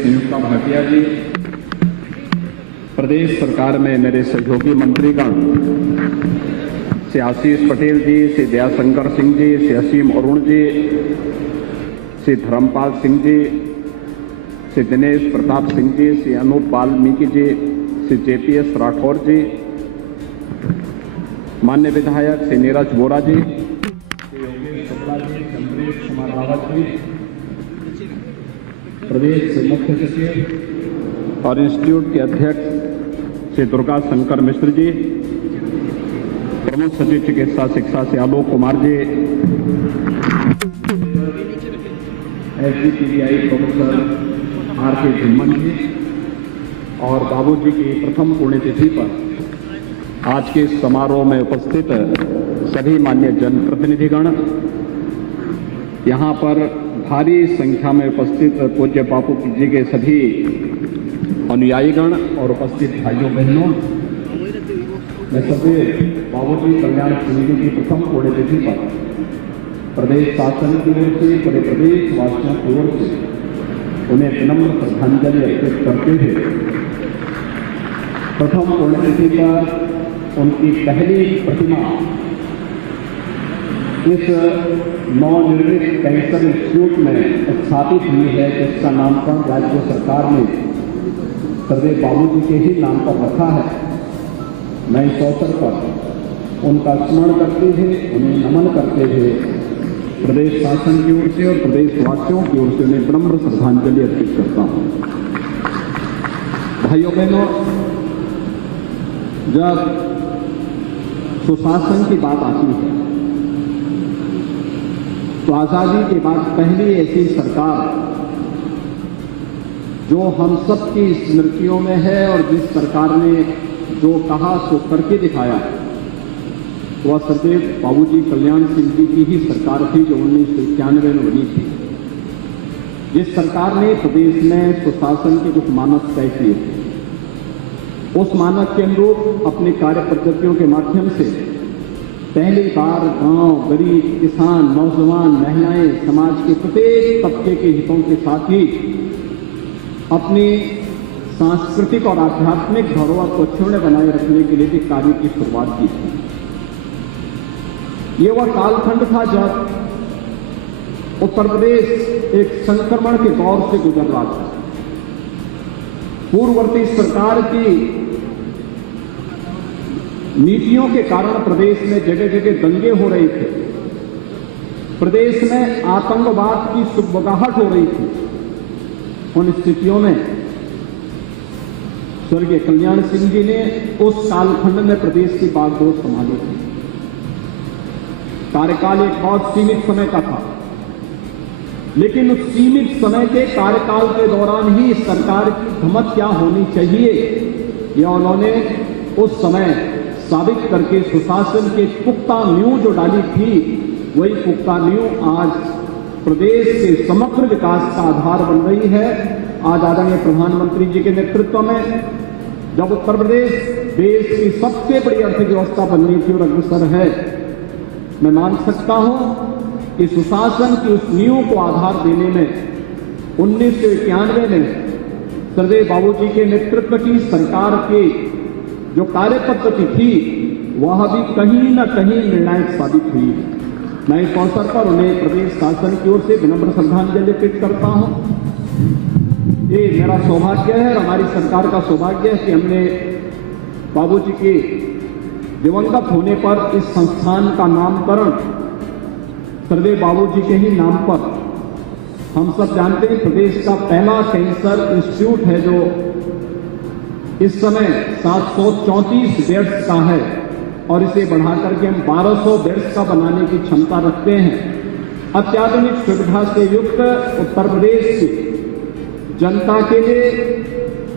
संयुक्ता भाटिया जी, प्रदेश सरकार में मेरे सहयोगी मंत्रीगण श्री आशीष पटेल जी, श्री दयाशंकर सिंह जी, श्री असीम अरुण जी, श्री धर्मपाल सिंह जी, श्री दिनेश प्रताप सिंह जी, श्री अनूप वाल्मीकि जी, श्री JPS राठौर जी, मान्य विधायक श्री नीरज वोरा जी, श्री योगेश शुक्ला जी, चंद्रेश कुमार रावत जी, प्रदेश मुख्य सचिव और इंस्टीट्यूट के अध्यक्ष श्री दुर्गा शंकर मिश्र जी, प्रमुख सचिव चिकित्सा शिक्षा से Alok Kumar ji, SGPDI professor RK Jhumman जी और बाबूजी की प्रथम पुण्यतिथि पर आज के इस समारोह में उपस्थित सभी मान्य जनप्रतिनिधिगण, यहाँ पर भारी संख्या में उपस्थित पूज्य बापू जी के सभी अनुयायीगण और उपस्थित भाइयों बहनों, मैं सभी बाबूजी कल्याण सिंह जी की प्रथम पुण्यतिथि पर प्रदेश शासन की ओर से, पूरे प्रदेश वासियों की ओर से उन्हें विनम्र श्रद्धांजलि अर्पित करते हुए प्रथम पुण्यतिथि पर उनकी पहली प्रतिमा इस नवनिर्मित कैंसर इंस्टीट्यूट में स्थापित हुई है, जिसका नामकरण राज्य सरकार ने सरदेव बाबूजी के ही नाम पर रखा है। मैं इस अवसर पर उनका स्मरण करते हुए, उन्हें नमन करते हुए प्रदेश शासन की ओर से और प्रदेशवासियों की ओर से उन्हें विनम्र श्रद्धांजलि अर्पित करता हूं। भाइयों बहनों, जब सुशासन की बात आती है तो आजादी के बाद पहली ऐसी सरकार जो हम सबकी स्मृतियों में है और जिस सरकार ने जो कहा सो करके दिखाया, वह सरदेव बाबूजी कल्याण सिंह जी की ही सरकार थी जो 1991 में बनी थी। जिस सरकार ने प्रदेश में सुशासन के कुछ मानक तय किए थे, उस मानक के अनुरूप अपनी कार्य पद्धतियों के माध्यम से पहली बार गांव, गरीब, किसान, नौजवान, महिलाएं, समाज के प्रत्येक तबके के हितों के साथ ही अपनी सांस्कृतिक और आध्यात्मिक धरोहर को अक्षुण्ण बनाए रखने के लिए भी कार्य की शुरुआत की थी। ये वह कालखंड था जब उत्तर प्रदेश एक संक्रमण के दौर से गुजर रहा था। पूर्ववर्ती सरकार की नीतियों के कारण प्रदेश में जगह जगह दंगे हो रहे थे, प्रदेश में आतंकवाद की सुगबुगाहट हो रही थी। उन स्थितियों में स्वर्गीय कल्याण सिंह जी ने उस कालखंड में प्रदेश की बागडोर संभाली थी। कार्यकाल एक बहुत सीमित समय का था, लेकिन उस सीमित समय के कार्यकाल के दौरान ही सरकार की धमक क्या होनी चाहिए, यह उन्होंने उस समय साबित करके सुशासन के पुख्ता नींव जो डाली थी, वही पुख्ता नींव आज प्रदेश के समग्र विकास का आधार बन रही है। आज आदरणीय प्रधानमंत्री जी के नेतृत्व में जब उत्तर प्रदेश देश की सबसे बड़ी अर्थव्यवस्था बनने की ओर अग्रसर है, मैं मान सकता हूं कि सुशासन की उस नींव को आधार देने में 1991 में सरदेव बाबूजी के नेतृत्व की सरकार की जो कार्य पद्धति थी, वह भी कहीं न कहीं निर्णायक साबित हुई है। मैं इस अवसर पर उन्हें प्रदेश शासन की ओर से विनम्र श्रद्धांजलि अर्पित करता हूं। ये मेरा सौभाग्य है और हमारी सरकार का सौभाग्य है कि हमने बाबूजी के दिवंगत होने पर इस संस्थान का नामकरण सरदेव बाबूजी के ही नाम पर, हम सब जानते हैं प्रदेश का पहला कैंसर इंस्टीट्यूट है जो इस समय 734 बेड्स का है और इसे बढ़ाकर के हम 1200 बेड्स का बनाने की क्षमता रखते हैं। अत्याधुनिक सुविधा से युक्त उत्तर प्रदेश की जनता के लिए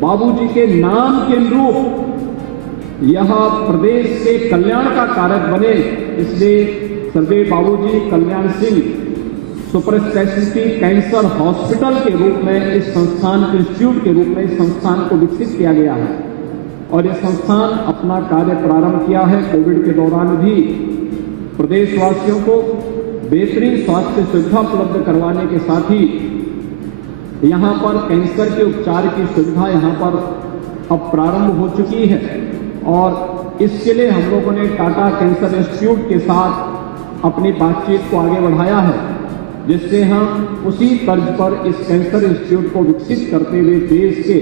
बाबूजी के नाम के अनुरूप यह प्रदेश के कल्याण का कारक बने, इसलिए सरदेव Babuji Kalyan Singh super speciality cancer hospital के रूप में इस संस्थान के इंस्टीट्यूट के रूप में इस संस्थान को विकसित किया गया है और यह संस्थान अपना कार्य प्रारंभ किया है। कोविड के दौरान भी प्रदेशवासियों को बेहतरीन स्वास्थ्य सुविधा उपलब्ध करवाने के साथ ही यहाँ पर कैंसर के उपचार की सुविधा यहाँ पर अब प्रारंभ हो चुकी है और इसके लिए हम लोगों ने टाटा कैंसर इंस्टीट्यूट के साथ अपनी बातचीत को आगे बढ़ाया है, जिससे हम उसी तर्ज पर इस कैंसर इंस्टीट्यूट को विकसित करते हुए देश के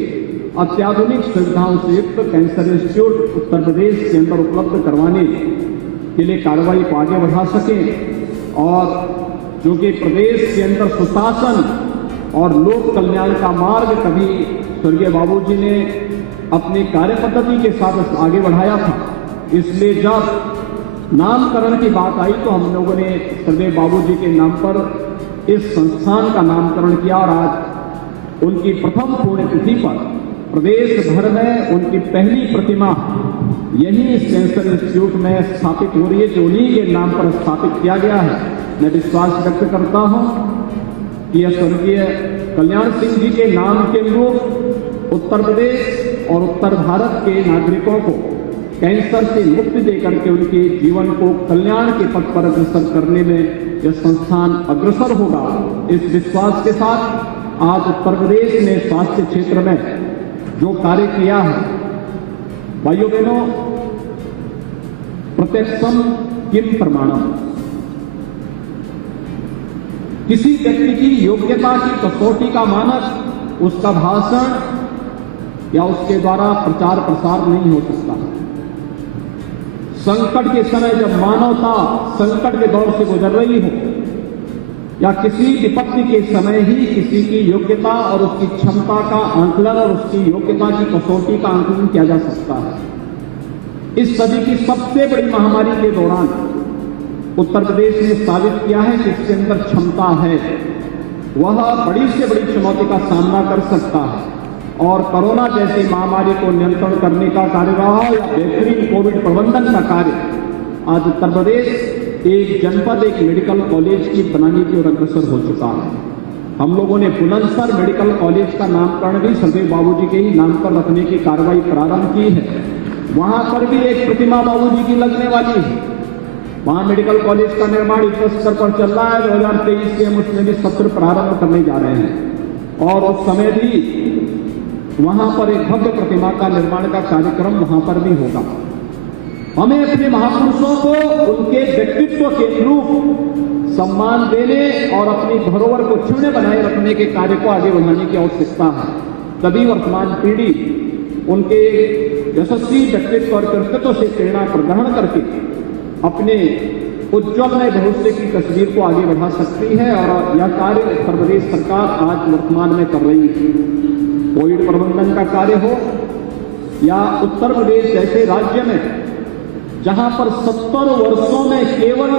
अत्याधुनिक सुविधाओं से युक्त कैंसर इंस्टीट्यूट उत्तर प्रदेश के अंदर उपलब्ध करवाने के लिए कार्रवाई को आगे बढ़ा सकें और जो कि प्रदेश के अंदर सुशासन और लोक कल्याण का मार्ग कभी स्वर्गीय बाबूजी ने अपनी कार्य पद्धति के साथ आगे बढ़ाया था। इसलिए जब नामकरण की बात आई तो हम लोगों ने स्वर्गीय बाबूजी के नाम पर इस संस्थान का नामकरण किया और आज उनकी प्रथम पुण्यतिथि पर प्रदेश भर में उनकी पहली प्रतिमा यही इस कैंसर इंस्टीट्यूट में स्थापित हो रही है, जो उन्हीं के नाम पर स्थापित किया गया है। मैं विश्वास व्यक्त करता हूं कि यह स्वर्गीय कल्याण सिंह जी के नाम के अनुरूप उत्तर प्रदेश और उत्तर भारत के नागरिकों को कैंसर से मुक्ति देकर के उनके जीवन को कल्याण के पथ पर अग्रसर करने में यह संस्थान अग्रसर होगा। इस विश्वास के साथ आज उत्तर प्रदेश ने स्वास्थ्य क्षेत्र में जो कार्य किया है, भाइयों बहनों, प्रत्यक्षम किम प्रमाणम, किसी व्यक्ति की योग्यता की कसौटी का मानक उसका भाषण या उसके द्वारा प्रचार प्रसार नहीं हो सकता। संकट के समय जब मानवता संकट के दौर से गुजर रही हो या किसी विपत्ति के समय ही किसी की योग्यता और उसकी क्षमता का आंकलन और उसकी योग्यता की कसौटी का आंकलन किया जा सकता है। इस सदी की सबसे बड़ी महामारी के दौरान उत्तर प्रदेश ने साबित किया है कि इसके अंदर क्षमता है, वह बड़ी से बड़ी चुनौती का सामना कर सकता है और कोरोना जैसी महामारी को नियंत्रण करने का कार्य रहा या बेहतरीन कोविड प्रबंधन का कार्य, आज उत्तर प्रदेश एक जनपद एक मेडिकल कॉलेज की बनाने की ओर अग्रसर हो चुका है। हम लोगों ने बुलंदशहर मेडिकल कॉलेज का नामकरण भी स्वर्गीय बाबूजी के ही नाम पर रखने की कार्रवाई प्रारंभ की है। वहां पर भी एक प्रतिमा बाबूजी की लगने वाली है। वहां मेडिकल कॉलेज का निर्माण युद्ध स्तर पर चल रहा है। 2023 से हम उसमें भी सत्र प्रारंभ करने जा रहे हैं और उस समय भी वहां पर एक भव्य प्रतिमा का निर्माण का कार्यक्रम वहां पर भी होगा। हमें अपने महापुरुषों को उनके व्यक्तित्व के अनुरूप सम्मान देने और अपनी धरोहर को क्षुण्ण बनाए रखने के कार्य को आगे बढ़ाने की आवश्यकता है। तभी वर्तमान पीढ़ी उनके यशस्वी व्यक्तित्व और कर्तव्य से प्रेरणा ग्रहण करके अपने उज्ज्वल नए भविष्य की तस्वीर को आगे बढ़ा सकती है और यह कार्य उत्तर प्रदेश सरकार आज वर्तमान में कर रही है। कोविड प्रबंधन का कार्य हो या उत्तर प्रदेश जैसे राज्य में जहां पर 70 वर्षों में केवल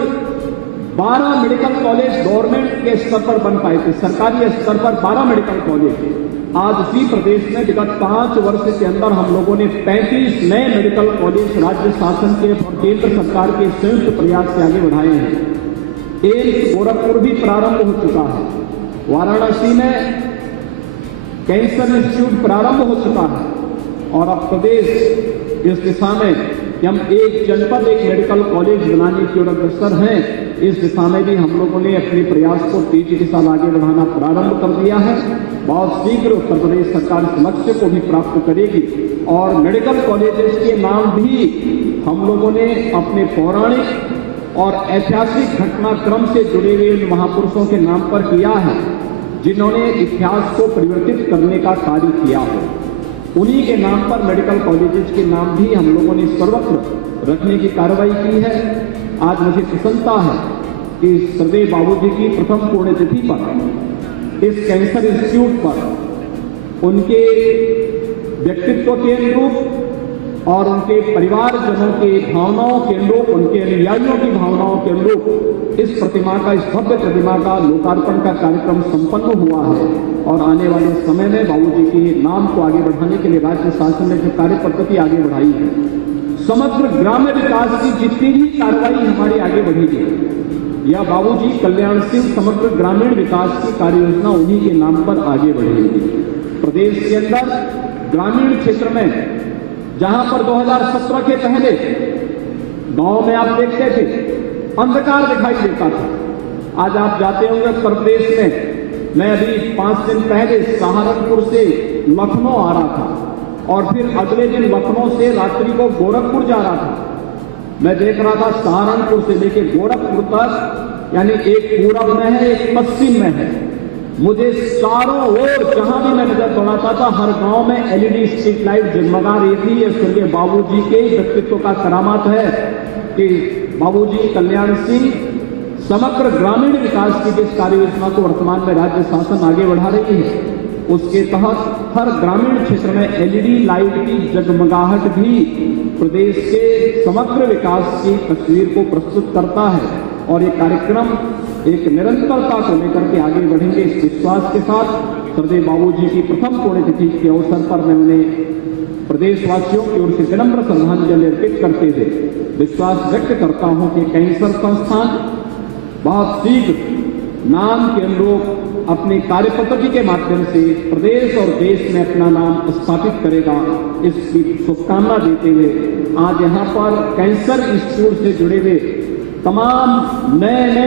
12 मेडिकल कॉलेज गवर्नमेंट के स्तर पर बन पाए थे, सरकारी स्तर पर 12 मेडिकल कॉलेज, आज उसी प्रदेश में विगत 5 वर्ष के अंदर हम लोगों ने 35 नए मेडिकल कॉलेज राज्य शासन के और केंद्र सरकार के संयुक्त प्रयास से आगे बढ़ाए हैं। एम्स गोरखपुर भी प्रारंभ हो चुका है। वाराणसी में कैंसर इंस्टीट्यूट प्रारंभ हो चुका है और अब प्रदेश इस दिशा में कि हम एक जनपद एक मेडिकल कॉलेज बनाने की ओर अग्रसर हैं। इस दिशा में भी हम लोगों ने अपने प्रयास को तेजी के साथ आगे बढ़ाना प्रारंभ कर दिया है। बहुत शीघ्र उत्तर प्रदेश सरकार इस लक्ष्य को भी प्राप्त करेगी और मेडिकल कॉलेजेस के नाम भी हम लोगों ने अपने पौराणिक और ऐतिहासिक घटनाक्रम से जुड़े हुए महापुरुषों के नाम पर किया है, जिन्होंने इतिहास को परिवर्तित करने का कार्य किया हो। उन्हीं के नाम पर मेडिकल कॉलेजेस के नाम भी हम लोगों ने सर्वत्र रखने की कार्रवाई की है। आज मुझे प्रसन्नता है कि स्वर्गीय बाबूजी की प्रथम पुण्यतिथि पर इस कैंसर इंस्टीट्यूट पर उनके व्यक्तित्व के अनुरूप और उनके परिवारजनों के भावनाओं के अनुरूप, उनके अनुयायियों की भावनाओं के अनुरूप इस प्रतिमा का, इस भव्य प्रतिमा का लोकार्पण का कार्यक्रम संपन्न हुआ है और आने वाले समय में बाबूजी के नाम को आगे बढ़ाने के लिए राज्य शासन ने जो कार्य पद्धति आगे बढ़ाई है, समग्र ग्राम्य विकास की जितनी भी कार्रवाई हमारी आगे बढ़ेगी या बाबूजी कल्याण सिंह समग्र ग्रामीण विकास की कार्य योजना उन्हीं के नाम पर आगे बढ़ेगी। प्रदेश के अंदर ग्रामीण क्षेत्र में जहां पर 2017 के पहले गांव में आप देखते थे अंधकार दिखाई देता था, आज आप जाते होंगे उत्तर प्रदेश में मैं अभी 5 दिन पहले सहारनपुर से लखनऊ आ रहा था और फिर अगले दिन लखनऊ से रात्रि को गोरखपुर जा रहा था। मैं देख रहा था सहारनपुर से लेकर गोरखपुर तक, यानी एक पूरब में है, एक पश्चिम में है। मुझे चारों ओर जहां भी मैं नजर दौड़ाता था, हर गांव में एलईडी स्ट्रीट लाइट जगमगा रही थी। ये स्वर्गीय बाबूजी के व्यक्तित्व का करामात है कि बाबूजी कल्याण सिंह समग्र ग्रामीण विकास की जिस कार्य योजना को वर्तमान में राज्य शासन आगे बढ़ा रही है, उसके तहत हर ग्रामीण क्षेत्र में एलईडी लाइट की जगमगाहट भी प्रदेश के समग्र विकास की तस्वीर को प्रस्तुत करता है। और ये कार्यक्रम एक निरंतरता को लेकर के आगे बढ़ेंगे, इस विश्वास के साथ श्रद्धेय बाबूजी की प्रथम पुण्यतिथि के अवसर पर मैं उन्हें प्रदेशवासियों की ओर से विनम्र श्रद्धांजलि अर्पित करते हुए विश्वास व्यक्त करता हूं कि कैंसर संस्थान बहुत शीघ्र नाम के अनुरूप अपनी कार्य पद्धति के माध्यम से प्रदेश और देश में अपना नाम स्थापित करेगा। इसकी शुभकामना देते हुए आज यहाँ पर कैंसर इंस्टीट्यूट से जुड़े हुए तमाम नए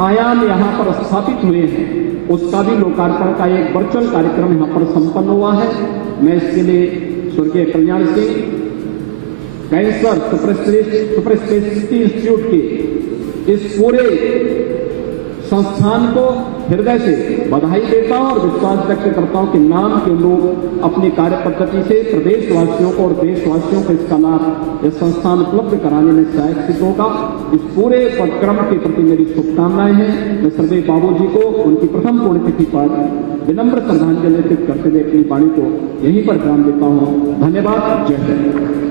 आयाम यहाँ पर स्थापित हुए हैं, उसका भी लोकार्पण का एक वर्चुअल कार्यक्रम यहाँ पर संपन्न हुआ है। मैं इसके लिए स्वर्गीय Kalyan Singh cancer super speciality institute के इस पूरे संस्थान को हृदय से बधाई देता हूं और विश्वास व्यक्त करता हूं कि नाम के लोग अपनी कार्य पद्धति से प्रदेशवासियों को और देशवासियों को इसका लाभ यह संस्थान उपलब्ध कराने में सहायक सिद्ध होगा। इस पूरे उपक्रम के प्रति मेरी शुभकामनाएं हैं। मैं श्रद्धेय बाबूजी को उनकी प्रथम पुण्यतिथि पर विनम्र श्रद्धांजलि अर्पित करते हुए अपनी वाणी को यहीं पर विराम देता हूं। धन्यवाद। जय हिंद।